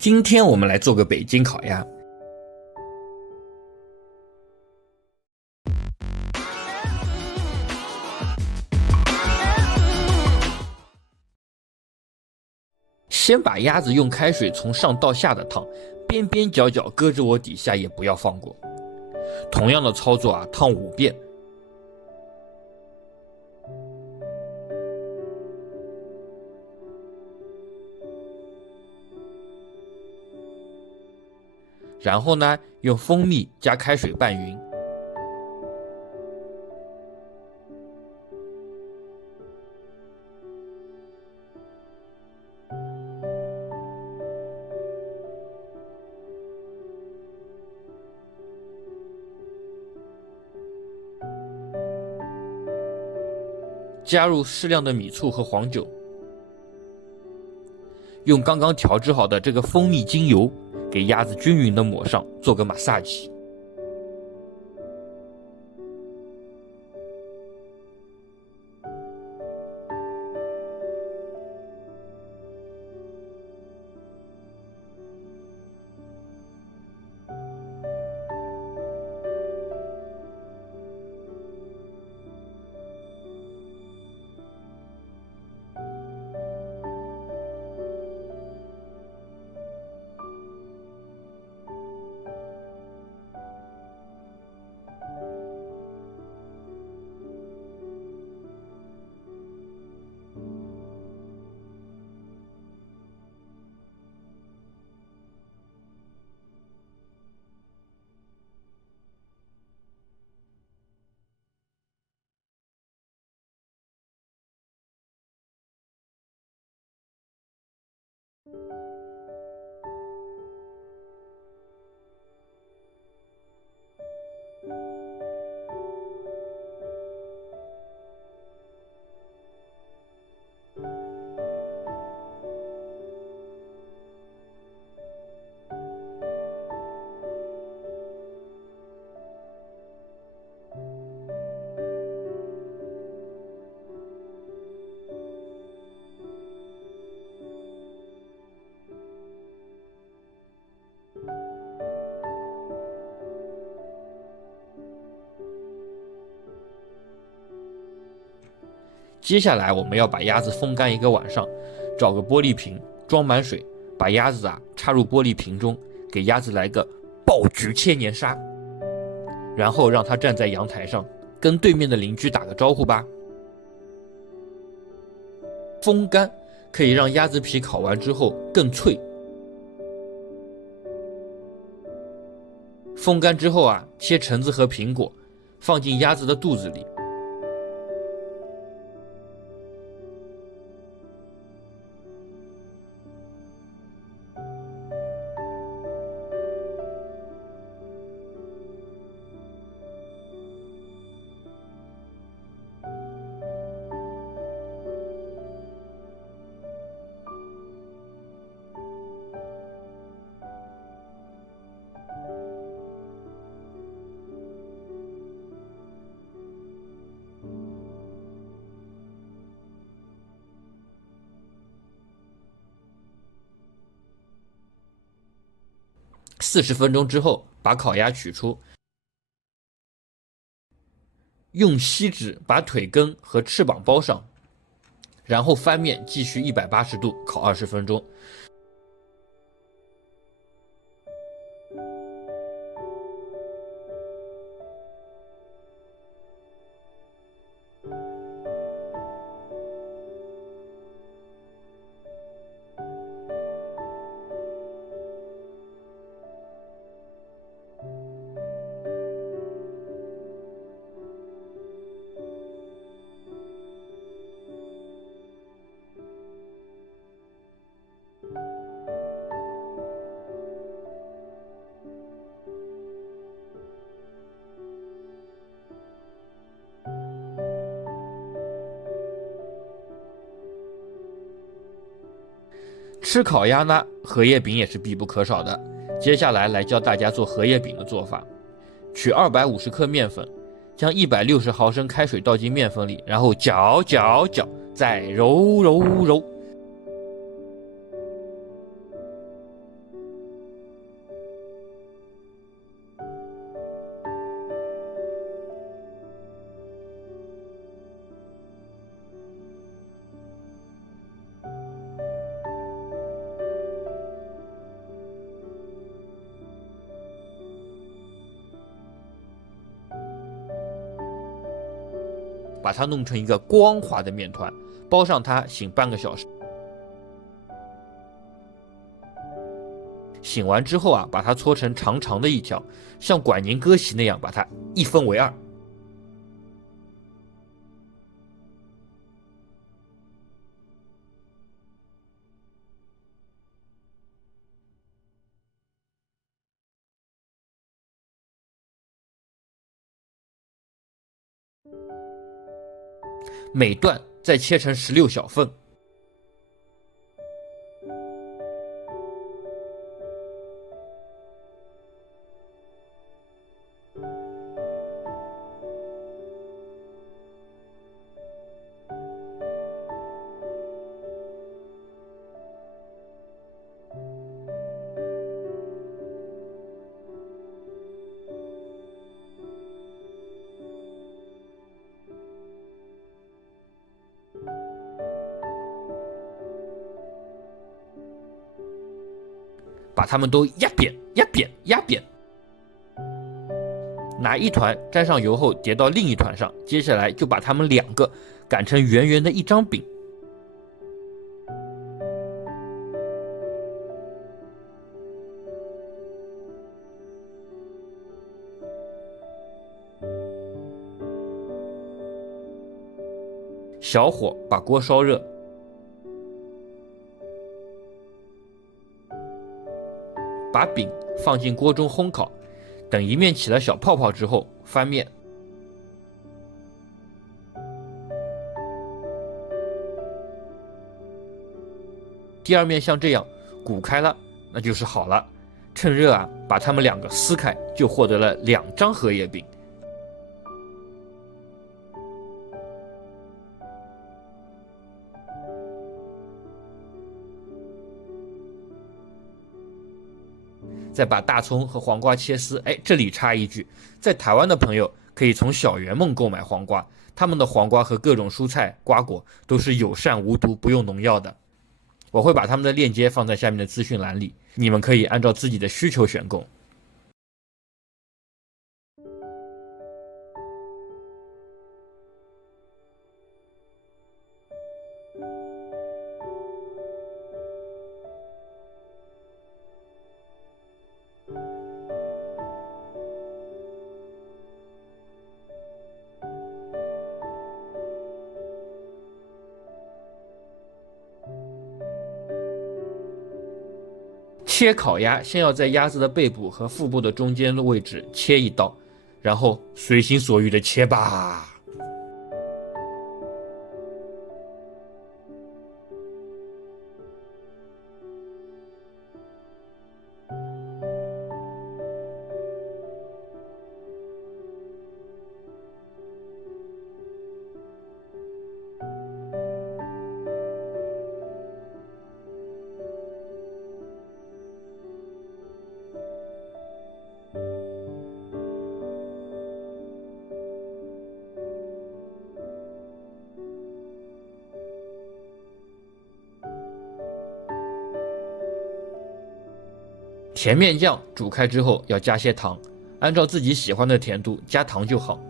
今天我们来做个北京烤鸭。先把鸭子用开水从上到下的烫，边边角角搁着我底下也不要放过。同样的操作烫5遍。然后呢，用蜂蜜加开水拌匀。加入适量的米醋和黄酒，用刚刚调制好的这个蜂蜜精油给鸭子均匀的抹上，做个massage。接下来我们要把鸭子风干1个晚上，找个玻璃瓶装满水，把鸭子插入玻璃瓶中，给鸭子来个爆菊千年杀，然后让它站在阳台上，跟对面的邻居打个招呼吧。风干可以让鸭子皮烤完之后更脆。风干之后切橙子和苹果，放进鸭子的肚子里。40分钟之后，把烤鸭取出，用锡纸把腿根和翅膀包上，然后翻面继续180度烤20分钟。吃烤鸭呢，荷叶饼也是必不可少的。接下来来教大家做荷叶饼的做法。取250克面粉，将160毫升开水倒进面粉里，然后搅搅搅，再揉揉揉。把它弄成一个光滑的面团，包上它醒半个小时。醒完之后啊，把它搓成长长的一条，像管宁割席那样，把它一分为二。每段再切成16小份。把它们都压扁，压扁，压扁。拿一团沾上油后叠到另一团上，接下来就把它们2个擀成圆圆的一张饼。小火把锅烧热，把饼放进锅中烘烤，等一面起了小泡泡之后，翻面。第二面像这样鼓开了，那就是好了。趁热啊，把它们2个撕开，就获得了2张荷叶饼。再把大葱和黄瓜切丝。这里插一句，在台湾的朋友可以从小圆梦购买黄瓜，他们的黄瓜和各种蔬菜瓜果都是友善无毒，不用农药的。我会把他们的链接放在下面的资讯栏里，你们可以按照自己的需求选购。切烤鸭，先要在鸭子的背部和腹部的中间的位置切一刀，然后随心所欲的切吧。甜面酱煮开之后要加些糖，按照自己喜欢的甜度加糖就好。